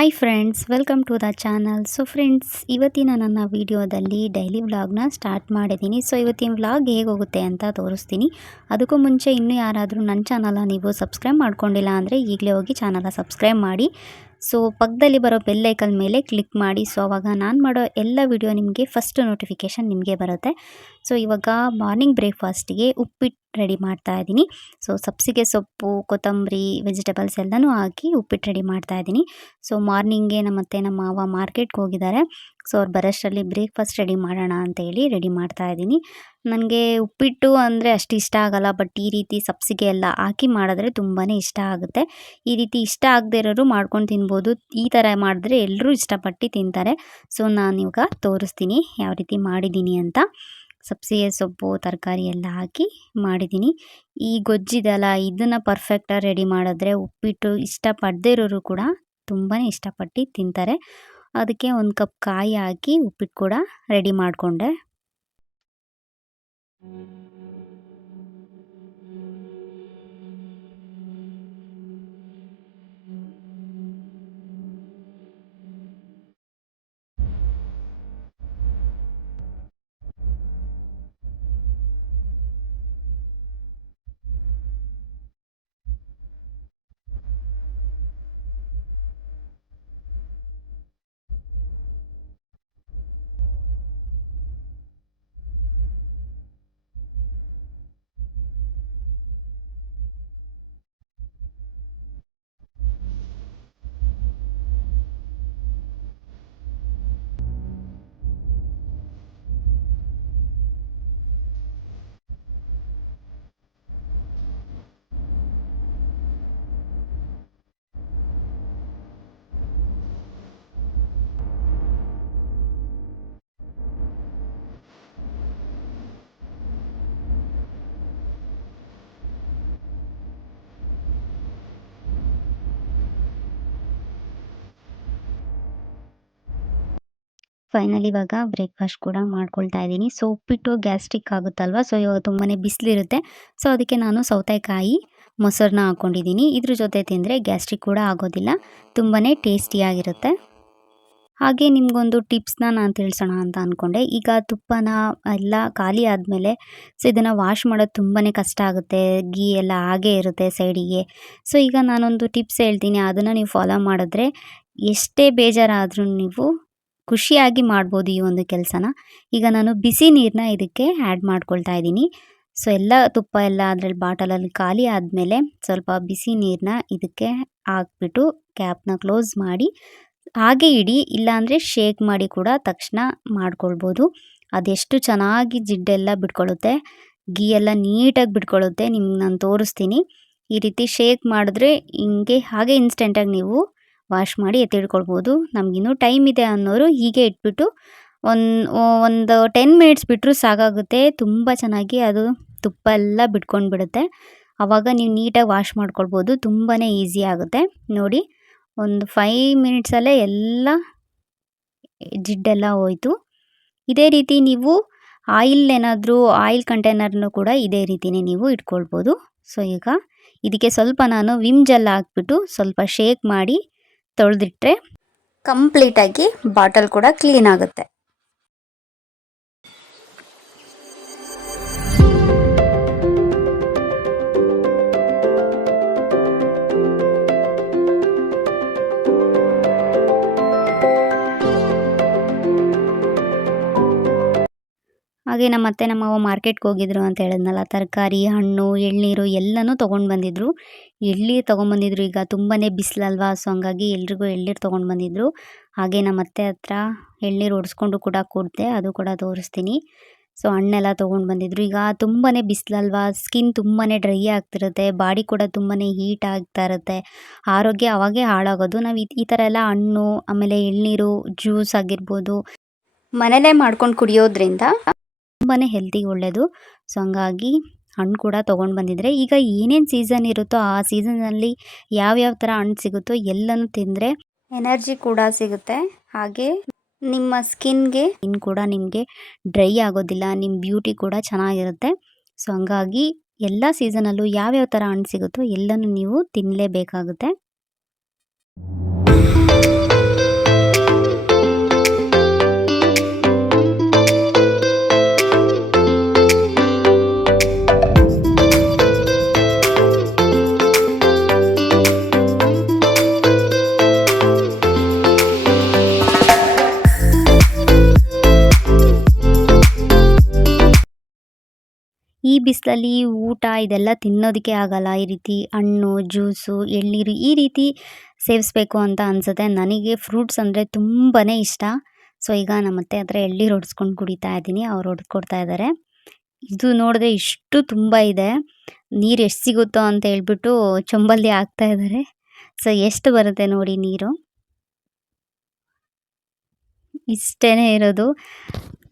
Hi friends, welcome to the channel. So friends, ಇವತ್ತಿನ ನನ್ನ ವಿಡಿಯೋದಲ್ಲಿ ಡೈಲಿ ವ್ಲಾಗ್ನ ಸ್ಟಾರ್ಟ್ ಮಾಡಿದ್ದೀನಿ. ಸೊ ಇವತ್ತಿನ ವ್ಲಾಗ್ ಹೇಗೆ ಹೋಗುತ್ತೆ ಅಂತ ತೋರಿಸ್ತೀನಿ. ಅದಕ್ಕೂ ಮುಂಚೆ ಇನ್ನೂ ಯಾರಾದರೂ ನನ್ನ ಚಾನಲ್ನ ನೀವು ಸಬ್ಸ್ಕ್ರೈಬ್ ಮಾಡ್ಕೊಂಡಿಲ್ಲ ಅಂದರೆ ಈಗಲೇ ಹೋಗಿ ಚಾನಲ್ನ ಸಬ್ಸ್ಕ್ರೈಬ್ ಮಾಡಿ. ಸೊ ಪಕ್ಕದಲ್ಲಿ ಬರೋ ಬೆಲ್ ಐಕನ್ ಮೇಲೆ ಕ್ಲಿಕ್ ಮಾಡಿ. ಸೊ ಆವಾಗ ನಾನು ಮಾಡೋ ಎಲ್ಲ ವಿಡಿಯೋ ನಿಮಗೆ ಫಸ್ಟ್ ನೋಟಿಫಿಕೇಷನ್ ನಿಮಗೆ ಬರುತ್ತೆ. ಸೊ ಇವಾಗ ಮಾರ್ನಿಂಗ್ ಬ್ರೇಕ್ಫಾಸ್ಟಿಗೆ ಉಪ್ಪಿಟ್ಟು ರೆಡಿ ಮಾಡ್ತಾ ಇದ್ದೀನಿ. ಸೊ ಸಬ್ಸಿಗೆ ಸೊಪ್ಪು, ಕೊತ್ತಂಬರಿ, ವೆಜಿಟೇಬಲ್ಸ್ ಎಲ್ಲನೂ ಹಾಕಿ ಉಪ್ಪಿಟ್ಟು ರೆಡಿ ಮಾಡ್ತಾ ಇದ್ದೀನಿ. ಸೊ ಮಾರ್ನಿಂಗ್ಗೆ ನಮ್ಮ ಮಾವ ಮಾರ್ಕೆಟ್ಗೆ ಹೋಗಿದ್ದಾರೆ. ಸೊ ಅವ್ರು ಬರೋಷ್ಟರಲ್ಲಿ ಬ್ರೇಕ್ಫಾಸ್ಟ್ ರೆಡಿ ಮಾಡೋಣ ಅಂತೇಳಿ ರೆಡಿ ಮಾಡ್ತಾ ಇದ್ದೀನಿ. ನನಗೆ ಉಪ್ಪಿಟ್ಟು ಅಂದರೆ ಅಷ್ಟು ಇಷ್ಟ ಆಗಲ್ಲ, ಬಟ್ ಈ ರೀತಿ ಸಬ್ಸಿಗೆ ಎಲ್ಲ ಹಾಕಿ ಮಾಡಿದ್ರೆ ತುಂಬಾ ಇಷ್ಟ ಆಗುತ್ತೆ. ಈ ರೀತಿ ಇಷ್ಟ ಆಗದೆ ಇರೋರು ಮಾಡ್ಕೊಂಡು ತಿನ್ಬೋದು. ಈ ಥರ ಮಾಡಿದ್ರೆ ಎಲ್ಲರೂ ಇಷ್ಟಪಟ್ಟು ತಿಂತಾರೆ. ಸೊ ನಾನಿವಾಗ ತೋರಿಸ್ತೀನಿ ಯಾವ ರೀತಿ ಮಾಡಿದ್ದೀನಿ ಅಂತ. ಸಬ್ಸಿಗೆ ಸೊಪ್ಪು, ತರಕಾರಿ ಎಲ್ಲ ಹಾಕಿ ಮಾಡಿದ್ದೀನಿ. ಈ ಗೊಜ್ಜಿದೆಲ್ಲ ಇದನ್ನು ಪರ್ಫೆಕ್ಟಾಗಿ ರೆಡಿ ಮಾಡಿದ್ರೆ ಉಪ್ಪಿಟ್ಟು ಇಷ್ಟಪಡದೇ ಇರೋರು ಕೂಡ ತುಂಬಾ ಇಷ್ಟಪಟ್ಟು ತಿಂತಾರೆ. ಅದಕ್ಕೆ 1 ಕಪ್ ಕಾಯಿ ಹಾಕಿ ಉಪ್ಪಿಟ್ಟು ಕೂಡ ರೆಡಿ ಮಾಡಿಕೊಂಡೆ. ಫೈನಲಿ ಇವಾಗ ಬ್ರೇಕ್ಫಾಸ್ಟ್ ಕೂಡ ಮಾಡ್ಕೊಳ್ತಾ ಇದ್ದೀನಿ. ಸೊ ಉಪ್ಪಿಟ್ಟು ಗ್ಯಾಸ್ಟ್ರಿಕ್ ಆಗುತ್ತಲ್ವ, ಸೊ ಇವಾಗ ತುಂಬಾ ಬಿಸಿಲಿರುತ್ತೆ. ಸೊ ಅದಕ್ಕೆ ನಾನು ಸೌತೆಕಾಯಿ ಮೊಸರನ್ನ ಹಾಕ್ಕೊಂಡಿದ್ದೀನಿ. ಇದ್ರ ಜೊತೆ ತಿಂದರೆ ಗ್ಯಾಸ್ಟ್ರಿಕ್ ಕೂಡ ಆಗೋದಿಲ್ಲ, ತುಂಬಾ ಟೇಸ್ಟಿಯಾಗಿರುತ್ತೆ. ಹಾಗೆ ನಿಮಗೊಂದು ಟಿಪ್ಸ್ನ ನಾನು ತಿಳಿಸೋಣ ಅಂತ ಅಂದ್ಕೊಂಡೆ. ಈಗ ತುಪ್ಪನ ಎಲ್ಲ ಖಾಲಿ ಆದಮೇಲೆ ಸೊ ಇದನ್ನು ವಾಶ್ ಮಾಡೋದು ತುಂಬಾ ಕಷ್ಟ ಆಗುತ್ತೆ. ಗೀ ಎಲ್ಲ ಹಾಗೇ ಇರುತ್ತೆ ಸೈಡಿಗೆ. ಸೊ ಈಗ ನಾನೊಂದು ಟಿಪ್ಸ್ ಹೇಳ್ತೀನಿ, ಅದನ್ನು ನೀವು ಫಾಲೋ ಮಾಡಿದ್ರೆ ಎಷ್ಟೇ ಬೇಜಾರಾದರೂ ನೀವು ಖುಷಿಯಾಗಿ ಮಾಡ್ಬೋದು ಈ ಒಂದು ಕೆಲಸನ. ಈಗ ನಾನು ಬಿಸಿ ನೀರನ್ನ ಇದಕ್ಕೆ ಆ್ಯಡ್ ಮಾಡ್ಕೊಳ್ತಾ ಇದ್ದೀನಿ. ಸೊ ಎಲ್ಲ ತುಪ್ಪ ಎಲ್ಲ ಅದರಲ್ಲಿ ಬಾಟಲಲ್ಲಿ ಖಾಲಿ ಆದಮೇಲೆ ಸ್ವಲ್ಪ ಬಿಸಿ ನೀರನ್ನ ಇದಕ್ಕೆ ಹಾಕ್ಬಿಟ್ಟು ಕ್ಯಾಪ್ನ ಕ್ಲೋಸ್ ಮಾಡಿ ಹಾಗೆ ಇಡಿ, ಇಲ್ಲಾಂದರೆ ಶೇಕ್ ಮಾಡಿ ಕೂಡ ತಕ್ಷಣ ಮಾಡ್ಕೊಳ್ಬೋದು. ಅದೆಷ್ಟು ಚೆನ್ನಾಗಿ ಜಿಡ್ಡೆಲ್ಲ ಬಿಟ್ಕೊಳ್ಳುತ್ತೆ, ಗೀ ಎಲ್ಲ ನೀಟಾಗಿ ಬಿಟ್ಕೊಳ್ಳುತ್ತೆ. ನಿಮ್ಗೆ ನಾನು ತೋರಿಸ್ತೀನಿ. ಈ ರೀತಿ ಶೇಕ್ ಮಾಡಿದ್ರೆ ಹಿಂಗೆ ಹಾಗೆ ಇನ್ಸ್ಟೆಂಟಾಗಿ ನೀವು ವಾಶ್ ಮಾಡಿ ಎತ್ತಿಡ್ಕೊಳ್ಬೋದು. ನಮಗಿನ್ನೂ ಟೈಮ್ ಇದೆ ಅನ್ನೋರು ಹೀಗೆ ಇಟ್ಬಿಟ್ಟು ಒಂದು 10 ಮಿನಿಟ್ಸ್ ಬಿಟ್ಟರು ಸಾಕಾಗುತ್ತೆ. ತುಂಬ ಚೆನ್ನಾಗಿ ಅದು ತುಪ್ಪ ಎಲ್ಲ ಬಿಟ್ಕೊಂಡು ಬಿಡುತ್ತೆ. ಆವಾಗ ನೀವು ನೀಟಾಗಿ ವಾಶ್ ಮಾಡ್ಕೊಳ್ಬೋದು. ತುಂಬಾ ಈಸಿ ಆಗುತ್ತೆ. ನೋಡಿ, ಒಂದು 5 ಮಿನಿಟ್ಸಲ್ಲೇ ಎಲ್ಲ ಜಿಡ್ಡೆಲ್ಲ ಹೋಯಿತು. ಇದೇ ರೀತಿ ನೀವು ಆಯಿಲ್ ಕಂಟೈನರ್ನು ಕೂಡ ಇದೇ ರೀತಿಯೇ ನೀವು ಇಟ್ಕೊಳ್ಬೋದು. ಸೊ ಈಗ ಇದಕ್ಕೆ ಸ್ವಲ್ಪ ನಾನು ವಿಮ್ ಜೆಲ್ ಹಾಕ್ಬಿಟ್ಟು ಸ್ವಲ್ಪ ಶೇಕ್ ಮಾಡಿ ತೊಳೆದಿಟ್ರೆ ಕಂಪ್ಲೀಟಾಗಿ ಬಾಟಲ್ ಕೂಡ ಕ್ಲೀನ್ ಆಗುತ್ತೆ. ಹಾಗೆ ನಮ್ಮ ಅತ್ತೆ ನಮ್ಮ ಮಾವ ಮಾರ್ಕೆಟ್ಗೆ ಹೋಗಿದ್ರು ಅಂತ ಹೇಳಿದ್ನಲ್ಲ, ತರಕಾರಿ, ಹಣ್ಣು, ಎಳ್ನೀರು ಎಲ್ಲನೂ ತೊಗೊಂಡು ಬಂದಿದ್ರು. ಎಳ್ನೀರು ತೊಗೊಂಡ್ಬಂದಿದ್ರು. ಈಗ ತುಂಬಾ ಬಿಸಿಲಲ್ವಾ, ಸೊ ಹಂಗಾಗಿ ಎಲ್ರಿಗೂ ಎಳ್ನೀರು ತೊಗೊಂಡು ಬಂದಿದ್ರು. ಹಾಗೆ ನಮ್ಮ ಅತ್ತೆ ಹತ್ರ ಎಳ್ನೀರು ಒಡಿಸ್ಕೊಂಡು ಕೂಡ ಕೊಡ್ದೆ, ಅದು ಕೂಡ ತೋರಿಸ್ತೀನಿ. ಸೊ ಹಣ್ಣೆಲ್ಲ ತೊಗೊಂಡು ಬಂದಿದ್ರು. ಈಗ ತುಂಬಾ ಬಿಸಿಲಲ್ವಾ, ಸ್ಕಿನ್ ತುಂಬಾ ಡ್ರೈ ಆಗ್ತಿರುತ್ತೆ, ಬಾಡಿ ಕೂಡ ತುಂಬಾ ಹೀಟ್ ಆಗ್ತಾ ಇರುತ್ತೆ, ಆರೋಗ್ಯ ಅವಾಗೇ ಹಾಳಾಗೋದು. ನಾವು ಈ ಥರ ಎಲ್ಲ ಹಣ್ಣು, ಆಮೇಲೆ ಎಳ್ನೀರು, ಜ್ಯೂಸ್ ಆಗಿರ್ಬೋದು ಮನೇಲೇ ಮಾಡ್ಕೊಂಡು ಕುಡಿಯೋದ್ರಿಂದ ತುಂಬಾ ಹೆಲ್ತಿಗೆ ಒಳ್ಳೆಯದು. ಸೊ ಹಂಗಾಗಿ ಹಣ್ಣು ಕೂಡ ತೊಗೊಂಡು ಬಂದಿದ್ರೆ, ಈಗ ಏನೇನು ಸೀಸನ್ ಇರುತ್ತೋ ಆ ಸೀಸನಲ್ಲಿ ಯಾವ್ಯಾವ ಥರ ಹಣ್ಣು ಸಿಗುತ್ತೋ ಎಲ್ಲನೂ ತಿಂದರೆ ಎನರ್ಜಿ ಕೂಡ ಸಿಗುತ್ತೆ. ಹಾಗೆ ನಿಮ್ಮ ಸ್ಕಿನ್ ಕೂಡ ನಿಮಗೆ ಡ್ರೈ ಆಗೋದಿಲ್ಲ, ನಿಮ್ಮ ಬ್ಯೂಟಿ ಕೂಡ ಚೆನ್ನಾಗಿರುತ್ತೆ. ಸೊ ಹಂಗಾಗಿ ಎಲ್ಲ ಸೀಸನಲ್ಲೂ ಯಾವ್ಯಾವ ಥರ ಹಣ್ಣು ಸಿಗುತ್ತೋ ಎಲ್ಲನೂ ನೀವು ತಿನ್ನಲೇಬೇಕಾಗುತ್ತೆ. ಬಿಸಿಲಲ್ಲಿ ಊಟ ಇದೆಲ್ಲ ತಿನ್ನೋದಕ್ಕೆ ಆಗಲ್ಲ. ಈ ರೀತಿ ಹಣ್ಣು, ಜ್ಯೂಸು, ಎಳ್ನೀರು ಈ ರೀತಿ ಸೇವಿಸ್ಬೇಕು ಅಂತ ಅನಿಸುತ್ತೆ. ನನಗೆ ಫ್ರೂಟ್ಸ್ ಅಂದರೆ ತುಂಬಾ ಇಷ್ಟ. ಸೊ ಈಗ ನಮ್ಮ ಅತ್ತೆ ಹತ್ರ ಎಳ್ನೀರು ಹೊಡೆಸ್ಕೊಂಡು ಕುಡಿತಾ ಇದ್ದೀನಿ. ಅವ್ರು ಹೊಡೆದ್ಕೊಡ್ತಾ ಇದ್ದಾರೆ. ಇದು ನೋಡಿದ್ರೆ ಇಷ್ಟು ತುಂಬ ಇದೆ. ನೀರು ಎಷ್ಟು ಸಿಗುತ್ತೋ ಅಂತ ಹೇಳ್ಬಿಟ್ಟು ಚೊಂಬಲ್ಲಿ ಹಾಕ್ತಾ ಇದ್ದಾರೆ. ಸೊ ಎಷ್ಟು ಬರುತ್ತೆ ನೋಡಿ ನೀರು. ಇಷ್ಟೇನೆ ಇರೋದು.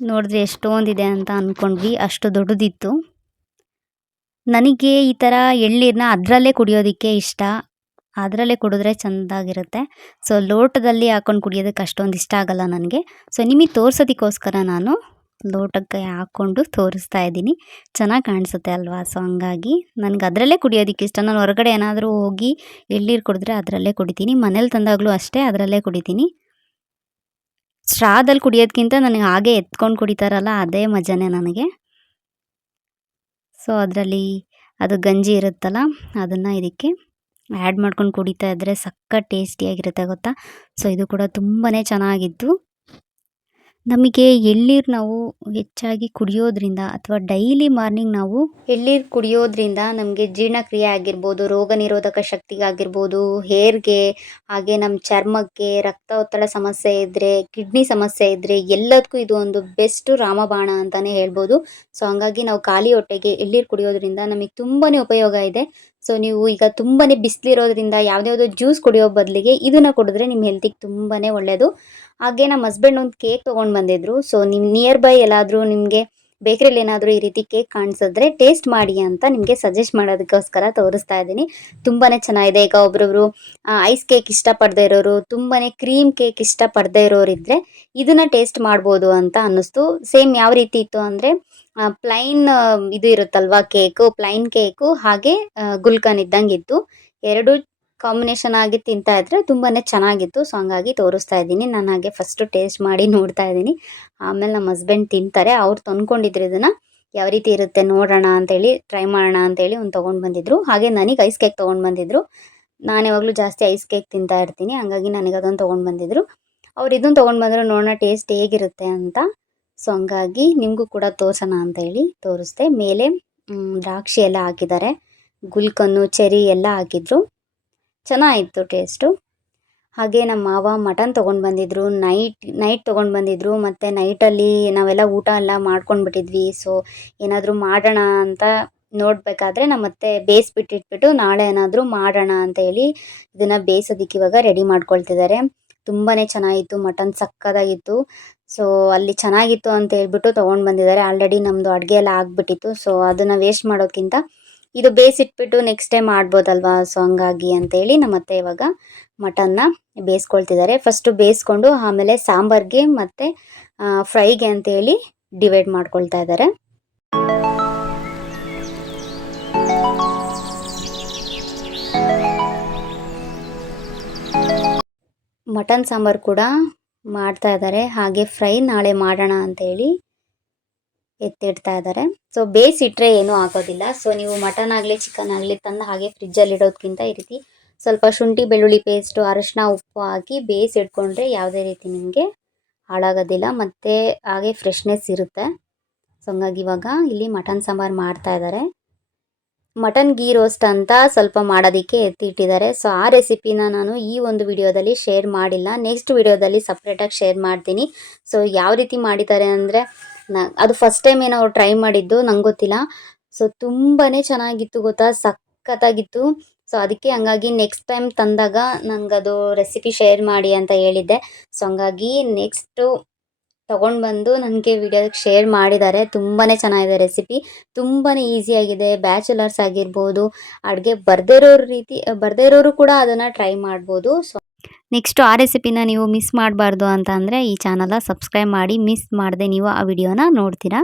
ನೋಡಿದ್ರೆ ಎಷ್ಟೊಂದಿದೆ ಅಂತ ಅಂದ್ಕೊಂಡ್ವಿ. ಅಷ್ಟು ದೊಡ್ಡದಿತ್ತು. ನನಗೆ ಈ ಥರ ಎಳ್ನೀರನ್ನ ಅದರಲ್ಲೇ ಕುಡಿಯೋದಕ್ಕೆ ಇಷ್ಟ. ಅದರಲ್ಲೇ ಕುಡಿದ್ರೆ ಚೆಂದಾಗಿರುತ್ತೆ. ಸೊ ಲೋಟದಲ್ಲಿ ಹಾಕ್ಕೊಂಡು ಕುಡಿಯೋದಕ್ಕೆ ಅಷ್ಟೊಂದು ಇಷ್ಟ ಆಗಲ್ಲ ನನಗೆ. ಸೊ ನಿಮಗೆ ತೋರ್ಸೋದಕ್ಕೋಸ್ಕರ ನಾನು ಲೋಟಕ್ಕೆ ಹಾಕ್ಕೊಂಡು ತೋರಿಸ್ತಾ ಇದ್ದೀನಿ. ಚೆನ್ನಾಗಿ ಕಾಣಿಸುತ್ತೆ ಅಲ್ವಾ? ಸೊ ಹಂಗಾಗಿ ನನಗೆ ಅದರಲ್ಲೇ ಕುಡಿಯೋದಕ್ಕೆ ಇಷ್ಟ. ನಾನು ಹೊರಗಡೆ ಏನಾದರೂ ಹೋಗಿ ಎಳ್ನೀರು ಕುಡಿದ್ರೆ ಅದರಲ್ಲೇ ಕುಡಿತೀನಿ. ಮನೇಲಿ ತಂದಾಗಲೂ ಅಷ್ಟೇ ಅದರಲ್ಲೇ ಕುಡಿತೀನಿ. ಸ್ಟ್ರಾದಲ್ಲಿ ಕುಡಿಯೋದಕ್ಕಿಂತ ನನಗೆ ಹಾಗೆ ಎತ್ಕೊಂಡು ಕುಡಿತಾರಲ್ಲ ಅದೇ ಮಜಾನೇ ನನಗೆ. ಸೊ ಅದರಲ್ಲಿ ಅದು ಗಂಜಿ ಇರುತ್ತಲ್ಲ ಅದನ್ನು ಇದಕ್ಕೆ ಆ್ಯಡ್ ಮಾಡ್ಕೊಂಡು ಕುಡಿತಾ ಇದ್ದರೆ ಸಖತ್ ಟೇಸ್ಟಿಯಾಗಿರುತ್ತೆ ಗೊತ್ತಾ? ಸೊ ಇದು ಕೂಡ ತುಂಬಾ ಚೆನ್ನಾಗಿತ್ತು. ನಮಗೆ ಎಳ್ನೀರು ನಾವು ಹೆಚ್ಚಾಗಿ ಕುಡಿಯೋದ್ರಿಂದ ಅಥವಾ ಡೈಲಿ ಮಾರ್ನಿಂಗ್ ನಾವು ಎಳ್ನೀರು ಕುಡಿಯೋದ್ರಿಂದ ನಮಗೆ ಜೀರ್ಣಕ್ರಿಯೆ ಆಗಿರ್ಬೋದು, ರೋಗ ನಿರೋಧಕ ಶಕ್ತಿಗಾಗಿರ್ಬೋದು, ಹೇರ್ಗೆ, ಹಾಗೆ ನಮ್ಮ ಚರ್ಮಕ್ಕೆ, ರಕ್ತದೊತ್ತಡ ಸಮಸ್ಯೆ ಇದ್ದರೆ, ಕಿಡ್ನಿ ಸಮಸ್ಯೆ ಇದ್ದರೆ ಎಲ್ಲದಕ್ಕೂ ಇದು ಒಂದು ಬೆಸ್ಟ್ ರಾಮಬಾಣ ಅಂತಲೇ ಹೇಳ್ಬೋದು. ಸೊ ಹಂಗಾಗಿ ನಾವು ಖಾಲಿ ಹೊಟ್ಟೆಗೆ ಎಳ್ನೀರು ಕುಡಿಯೋದ್ರಿಂದ ನಮಗೆ ತುಂಬಾ ಉಪಯೋಗ ಇದೆ. ಸೊ ನೀವು ಈಗ ತುಂಬಾ ಬಿಸಿಲಿರೋದ್ರಿಂದ ಯಾವುದ್ಯಾವುದೋ ಜ್ಯೂಸ್ ಕುಡಿಯೋ ಬದಲಿಗೆ ಇದನ್ನು ಕುಡಿದ್ರೆ ನಿಮ್ಮ ಹೆಲ್ತಿಗೆ ತುಂಬಾ ಒಳ್ಳೆಯದು. ಹಾಗೆ ನಮ್ಮ ಹಸ್ಬೆಂಡ್ ಒಂದು ಕೇಕ್ ತೊಗೊಂಡು ಬಂದಿದ್ರು. ಸೊ ನಿಮ್ಮ ನಿಯರ್ ಬೈ ಎಲ್ಲಾದರೂ ನಿಮಗೆ ಬೇಕ್ರಿಲಿ ಏನಾದರೂ ಈ ರೀತಿ ಕೇಕ್ ಕಾಣಿಸಿದ್ರೆ ಟೇಸ್ಟ್ ಮಾಡಿ ಅಂತ ನಿಮಗೆ ಸಜೆಸ್ಟ್ ಮಾಡೋದಕ್ಕೋಸ್ಕರ ತೋರಿಸ್ತಾ ಇದ್ದೀನಿ. ತುಂಬಾ ಚೆನ್ನಾಗಿದೆ. ಈಗ ಒಬ್ಬೊಬ್ರು ಐಸ್ ಕೇಕ್ ಇಷ್ಟಪಡದೇ ಇರೋರು, ತುಂಬಾ ಕ್ರೀಮ್ ಕೇಕ್ ಇಷ್ಟಪಡದೇ ಇರೋರಿದ್ದರೆ ಇದನ್ನು ಟೇಸ್ಟ್ ಮಾಡ್ಬೋದು ಅಂತ ಅನ್ನಿಸ್ತು. ಸೇಮ್ ಯಾವ ರೀತಿ ಇತ್ತು ಅಂದರೆ ಪ್ಲೈನ್ ಇದು ಇರುತ್ತಲ್ವಾ ಪ್ಲೈನ್ ಕೇಕು ಹಾಗೆ ಗುಲ್ಕನ್ ಇದ್ದಂಗೆ ಇತ್ತು. ಎರಡು ಕಾಂಬಿನೇಷನ್ ಆಗಿ ತಿಂತಾ ಇದ್ರೆ ತುಂಬಾ ಚೆನ್ನಾಗಿತ್ತು. ಸೊ ಹಂಗಾಗಿ ತೋರಿಸ್ತಾ ಇದ್ದೀನಿ. ನಾನು ಹಾಗೆ ಫಸ್ಟು ಟೇಸ್ಟ್ ಮಾಡಿ ನೋಡ್ತಾ ಇದ್ದೀನಿ. ಆಮೇಲೆ ನಮ್ಮ ಹಸ್ಬೆಂಡ್ ತಿಂತಾರೆ. ಅವ್ರು ತಂದ್ಕೊಂಡಿದ್ರು ಇದನ್ನು ಯಾವ ರೀತಿ ಇರುತ್ತೆ ನೋಡೋಣ ಅಂತೇಳಿ, ಟ್ರೈ ಮಾಡೋಣ ಅಂತೇಳಿ ಒಂದು ತೊಗೊಂಡು ಬಂದಿದ್ರು. ಹಾಗೆ ನನಗೆ ಐಸ್ ಕೇಕ್ ತೊಗೊಂಡು ಬಂದಿದ್ರು. ನಾನು ಯಾವಾಗಲೂ ಜಾಸ್ತಿ ಐಸ್ ಕೇಕ್ ತಿಂತಾ ಇರ್ತೀನಿ. ಹಂಗಾಗಿ ನನಗೆ ಅದನ್ನು ತೊಗೊಂಡು ಬಂದಿದ್ರು. ಅವ್ರು ಇದನ್ನು ತೊಗೊಂಡು ಬಂದರು ನೋಡೋಣ ಟೇಸ್ಟ್ ಹೇಗಿರುತ್ತೆ ಅಂತ. ಸೊ ಹಂಗಾಗಿ ನಿಮಗೂ ಕೂಡ ತೋರಿಸೋಣ ಅಂತೇಳಿ ತೋರಿಸ್ದೆ. ಮೇಲೆ ದ್ರಾಕ್ಷಿ ಎಲ್ಲ ಹಾಕಿದ್ದಾರೆ, ಗುಲ್ಕನ್ನು, ಚೆರಿ ಎಲ್ಲ ಹಾಕಿದ್ರು. ಚೆನ್ನಾಗಿತ್ತು ಟೇಸ್ಟು. ಹಾಗೆ ನಮ್ಮ ಮಾವ ಮಟನ್ ತೊಗೊಂಡು ಬಂದಿದ್ರು. ನೈಟ್ ತೊಗೊಂಡು ಬಂದಿದ್ರು. ಮತ್ತು ನೈಟಲ್ಲಿ ನಾವೆಲ್ಲ ಊಟ ಎಲ್ಲ ಮಾಡ್ಕೊಂಡ್ಬಿಟ್ಟಿದ್ವಿ. ಸೊ ಏನಾದರೂ ಮಾಡೋಣ ಅಂತ ನೋಡಬೇಕಾದ್ರೆ ನಮ್ಮ ಅತ್ತೆ ಬೇಯಿಸ್ಬಿಟ್ಟಿಟ್ಬಿಟ್ಟು ನಾಳೆ ಏನಾದರೂ ಮಾಡೋಣ ಅಂತ ಹೇಳಿ ಇದನ್ನು ಬೇಯಿಸೋದಕ್ಕೆ ಇವಾಗ ರೆಡಿ ಮಾಡ್ಕೊಳ್ತಿದ್ದಾರೆ. ತುಂಬಾ ಚೆನ್ನಾಗಿತ್ತು. ಮಟನ್ ಸಕ್ಕತ್ತಾಗಿತ್ತು. ಸೊ ಅಲ್ಲಿ ಚೆನ್ನಾಗಿತ್ತು ಅಂತ ಹೇಳ್ಬಿಟ್ಟು ತೊಗೊಂಡು ಬಂದಿದ್ದಾರೆ. ಆಲ್ರೆಡಿ ನಮ್ಮದು ಅಡುಗೆ ಎಲ್ಲ ಆಗಿಬಿಟ್ಟಿತ್ತು. ಸೊ ಅದನ್ನು ವೇಸ್ಟ್ ಮಾಡೋದಕ್ಕಿಂತ ಇದು ಬೇಯಿಸಿಟ್ಬಿಟ್ಟು ನೆಕ್ಸ್ಟ್ ಟೈಮ್ ಮಾಡ್ಬೋದಲ್ವಾ? ಸೊ ಹಂಗಾಗಿ ಅಂತೇಳಿ ನಮ್ಮ ಅತ್ತೆ ಇವಾಗ ಮಟನ್ನ ಬೇಯಿಸ್ಕೊಳ್ತಿದ್ದಾರೆ. ಫಸ್ಟು ಬೇಯಿಸ್ಕೊಂಡು ಆಮೇಲೆ ಸಾಂಬಾರಿಗೆ ಮತ್ತು ಫ್ರೈಗೆ ಅಂತೇಳಿ ಡಿವೈಡ್ ಮಾಡ್ಕೊಳ್ತಾ ಇದ್ದಾರೆ. ಮಟನ್ ಸಾಂಬಾರು ಕೂಡ ಮಾಡ್ತಾ ಇದ್ದಾರೆ. ಹಾಗೆ ಫ್ರೈ ನಾಳೆ ಮಾಡೋಣ ಅಂತೇಳಿ ಎತ್ತಿಡ್ತಾ ಇದ್ದಾರೆ. ಸೊ ಬೇಯಿಸಿಟ್ರೆ ಏನೂ ಆಗೋದಿಲ್ಲ. ಸೊ ನೀವು ಮಟನ್ ಆಗಲಿ ಚಿಕನ್ ಆಗಲಿ ತಂದು ಹಾಗೆ ಫ್ರಿಜ್ಜಲ್ಲಿ ಇಡೋದಕ್ಕಿಂತ ಈ ರೀತಿ ಸ್ವಲ್ಪ ಶುಂಠಿ ಬೆಳ್ಳುಳ್ಳಿ ಪೇಸ್ಟು, ಅರಶಿನ, ಉಪ್ಪು ಹಾಕಿ ಬೇಯಿಸಿಟ್ಕೊಂಡ್ರೆ ಯಾವುದೇ ರೀತಿ ನಿಮಗೆ ಹಾಳಾಗೋದಿಲ್ಲ ಮತ್ತು ಹಾಗೆ ಫ್ರೆಶ್ನೆಸ್ ಇರುತ್ತೆ. ಸೊ ಹಂಗಾಗಿ ಇವಾಗ ಇಲ್ಲಿ ಮಟನ್ ಸಾಂಬಾರು ಮಾಡ್ತಾ ಇದ್ದಾರೆ. ಮಟನ್ ಗೀ ರೋಸ್ಟ್ ಅಂತ ಸ್ವಲ್ಪ ಮಾಡೋದಕ್ಕೆ ಎತ್ತಿಟ್ಟಿದ್ದಾರೆ. ಸೊ ಆ ರೆಸಿಪಿನ ನಾನು ಈ ಒಂದು ವಿಡಿಯೋದಲ್ಲಿ ಶೇರ್ ಮಾಡಿಲ್ಲ. ನೆಕ್ಸ್ಟ್ ವಿಡಿಯೋದಲ್ಲಿ ಸಪ್ರೇಟಾಗಿ ಶೇರ್ ಮಾಡ್ತೀನಿ. ಸೊ ಯಾವ ರೀತಿ ಮಾಡಿದ್ದಾರೆ ಅಂದರೆ ಅದು ಫಸ್ಟ್ ಟೈಮ್ ಏನೋ ಅವ್ರು ಟ್ರೈ ಮಾಡಿದ್ದು, ನಂಗೆ ಗೊತ್ತಿಲ್ಲ. ಸೊ ತುಂಬಾ ಚೆನ್ನಾಗಿತ್ತು ಗೊತ್ತಾ, ಸಖತ್ತಾಗಿತ್ತು. ಸೊ ಅದಕ್ಕೆ ಹಂಗಾಗಿ ನೆಕ್ಸ್ಟ್ ಟೈಮ್ ತಂದಾಗ ನನಗದು ರೆಸಿಪಿ ಶೇರ್ ಮಾಡಿ ಅಂತ ಹೇಳಿದ್ದೆ. ಸೊ ಹಂಗಾಗಿ ನೆಕ್ಸ್ಟು ತೊಗೊಂಡು ಬಂದು ನನಗೆ ವಿಡಿಯೋದಕ್ಕೆ ಶೇರ್ ಮಾಡಿದ್ದಾರೆ. ತುಂಬಾ ಚೆನ್ನಾಗಿದೆ ರೆಸಿಪಿ. ತುಂಬಾ ಈಸಿಯಾಗಿದೆ. ಬ್ಯಾಚುಲರ್ಸ್ ಆಗಿರ್ಬೋದು, ಅಡುಗೆ ಬರದೇ ಇರೋರು ಕೂಡ ಅದನ್ನು ಟ್ರೈ ಮಾಡ್ಬೋದು. ಸೊ ನೆಕ್ಸ್ಟು ಆ ರೆಸಿಪಿನ ನೀವು ಮಿಸ್ ಮಾಡಬಾರ್ದು ಅಂತ ಅಂದರೆ ಈ ಚಾನಲ್ನ ಸಬ್ಸ್ಕ್ರೈಬ್ ಮಾಡಿ. ಮಿಸ್ ಮಾಡದೆ ನೀವು ಆ ವಿಡಿಯೋನ ನೋಡ್ತೀರಾ.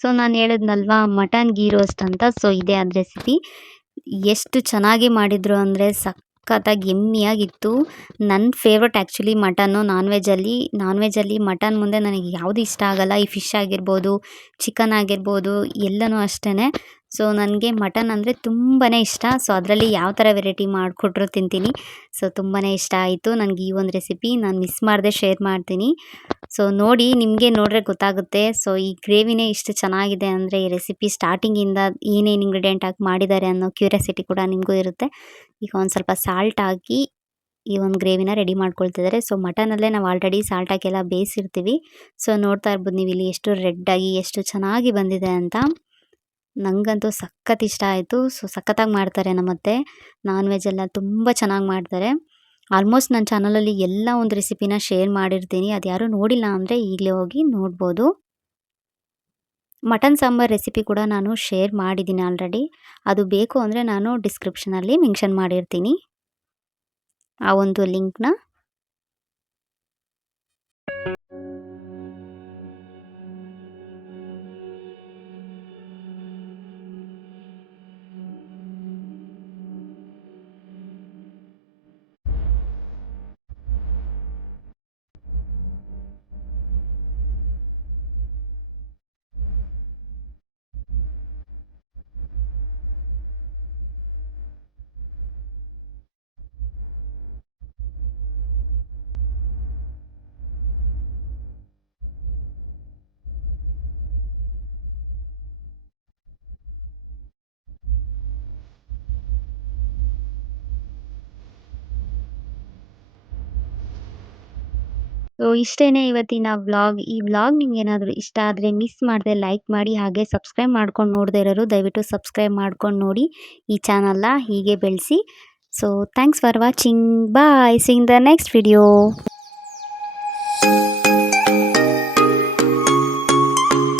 ಸೊ ನಾನು ಹೇಳಿದ್ನಲ್ವಾ ಮಟನ್ ಗೀ ರೋಸ್ಟ್ ಅಂತ. ಸೊ ಇದೇ ಅದು ರೆಸಿಪಿ. ಎಷ್ಟು ಚೆನ್ನಾಗಿ ಮಾಡಿದರು ಅಂದರೆ ಸಖತ್ತಾಗಿ ಯಮ್ಮಿಯಾಗಿತ್ತು. ನನ್ನ ಫೇವ್ರೆಟ್ ಆ್ಯಕ್ಚುಲಿ ಮಟನ್ನು ನಾನ್ ವೆಜ್ಜಲ್ಲಿ ಮಟನ್ ಮುಂದೆ ನನಗೆ ಯಾವುದು ಇಷ್ಟ ಆಗಲ್ಲ. ಈ ಫಿಶ್ ಆಗಿರ್ಬೋದು, ಚಿಕನ್ ಆಗಿರ್ಬೋದು ಎಲ್ಲನೂ ಅಷ್ಟೇ. ಸೊ ನನಗೆ ಮಟನ್ ಅಂದರೆ ತುಂಬಾ ಇಷ್ಟ. ಸೊ ಅದರಲ್ಲಿ ಯಾವ ಥರ ವೆರೈಟಿ ಮಾಡಿಕೊಟ್ರು ತಿಂತೀನಿ. ಸೊ ತುಂಬಾ ಇಷ್ಟ ಆಯಿತು ನನಗೆ ಈ ಒಂದು ರೆಸಿಪಿ. ನಾನು ಮಿಸ್ ಮಾಡದೆ ಶೇರ್ ಮಾಡ್ತೀನಿ. ಸೊ ನೋಡಿ, ನಿಮಗೆ ನೋಡಿದ್ರೆ ಗೊತ್ತಾಗುತ್ತೆ. ಸೊ ಈ ಗ್ರೇವಿನೇ ಇಷ್ಟು ಚೆನ್ನಾಗಿದೆ ಅಂದರೆ ಈ ರೆಸಿಪಿ ಸ್ಟಾರ್ಟಿಂಗಿಂದ ಏನೇನು ಇಂಗ್ರೀಡಿಯೆಂಟ್ ಹಾಕಿ ಮಾಡಿದ್ದಾರೆ ಅನ್ನೋ ಕ್ಯೂರಿಯಾಸಿಟಿ ಕೂಡ ನಿಮಗೂ ಇರುತ್ತೆ. ಈಗ ಒಂದು ಸ್ವಲ್ಪ ಸಾಲ್ಟ್ ಹಾಕಿ ಈ ಒಂದು ಗ್ರೇವಿನ ರೆಡಿ ಮಾಡ್ಕೊಳ್ತಿದ್ದಾರೆ. ಸೊ ಮಟನಲ್ಲೇ ನಾವು ಆಲ್ರೆಡಿ ಸಾಲ್ಟ್ ಹಾಕಿ ಬೇಯಿಸಿರ್ತೀವಿ. ಸೊ ನೋಡ್ತಾ ಇರ್ಬೋದು ನೀವು ಇಲ್ಲಿ ಎಷ್ಟು ರೆಡ್ಡಾಗಿ ಎಷ್ಟು ಚೆನ್ನಾಗಿ ಬಂದಿದೆ ಅಂತ. ನನಗಂತೂ ಸಖತ್ ಇಷ್ಟ ಆಯಿತು. ಸೊ ಸಖತ್ತಾಗಿ ಮಾಡ್ತಾರೆ ನಮ್ಮತ್ತೆ. ನಾನ್ ವೆಜ್ ಎಲ್ಲ ತುಂಬ ಚೆನ್ನಾಗಿ ಮಾಡ್ತಾರೆ. ಆಲ್ಮೋಸ್ಟ್ ನನ್ನ ಚಾನಲಲ್ಲಿ ಎಲ್ಲ ಒಂದು ರೆಸಿಪಿನ ಶೇರ್ ಮಾಡಿರ್ತೀನಿ. ಅದು ಯಾರೂ ನೋಡಿಲ್ಲ ಅಂದರೆ ಈಗಲೇ ಹೋಗಿ ನೋಡ್ಬೋದು. ಮಟನ್ ಸಾಂಬಾರ್ ರೆಸಿಪಿ ಕೂಡ ನಾನು ಶೇರ್ ಮಾಡಿದ್ದೀನಿ ಆಲ್ರೆಡಿ. ಅದು ಬೇಕು ಅಂದರೆ ನಾನು ಡಿಸ್ಕ್ರಿಪ್ಷನಲ್ಲಿ ಮೆನ್ಷನ್ ಮಾಡಿರ್ತೀನಿ ಆ ಒಂದು ಲಿಂಕ್ನ. ಸೊ ಇಷ್ಟೇನೆ ಇವತ್ತಿನ ವ್ಲಾಗ್. ಈ ವ್ಲಾಗ್ ನಿಮ್ಗೇನಾದರೂ ಇಷ್ಟ ಆದರೆ ಮಿಸ್ ಮಾಡದೆ ಲೈಕ್ ಮಾಡಿ, ಹಾಗೆ ಸಬ್ಸ್ಕ್ರೈಬ್ ಮಾಡ್ಕೊಂಡು ನೋಡದೇ ಇರೋರು ದಯವಿಟ್ಟು ಸಬ್ಸ್ಕ್ರೈಬ್ ಮಾಡ್ಕೊಂಡು ನೋಡಿ. ಈ ಚಾನಲ್ನ ಹೀಗೆ ಬೆಳೆಸಿ. So thanks for watching. Bye. See in the next video.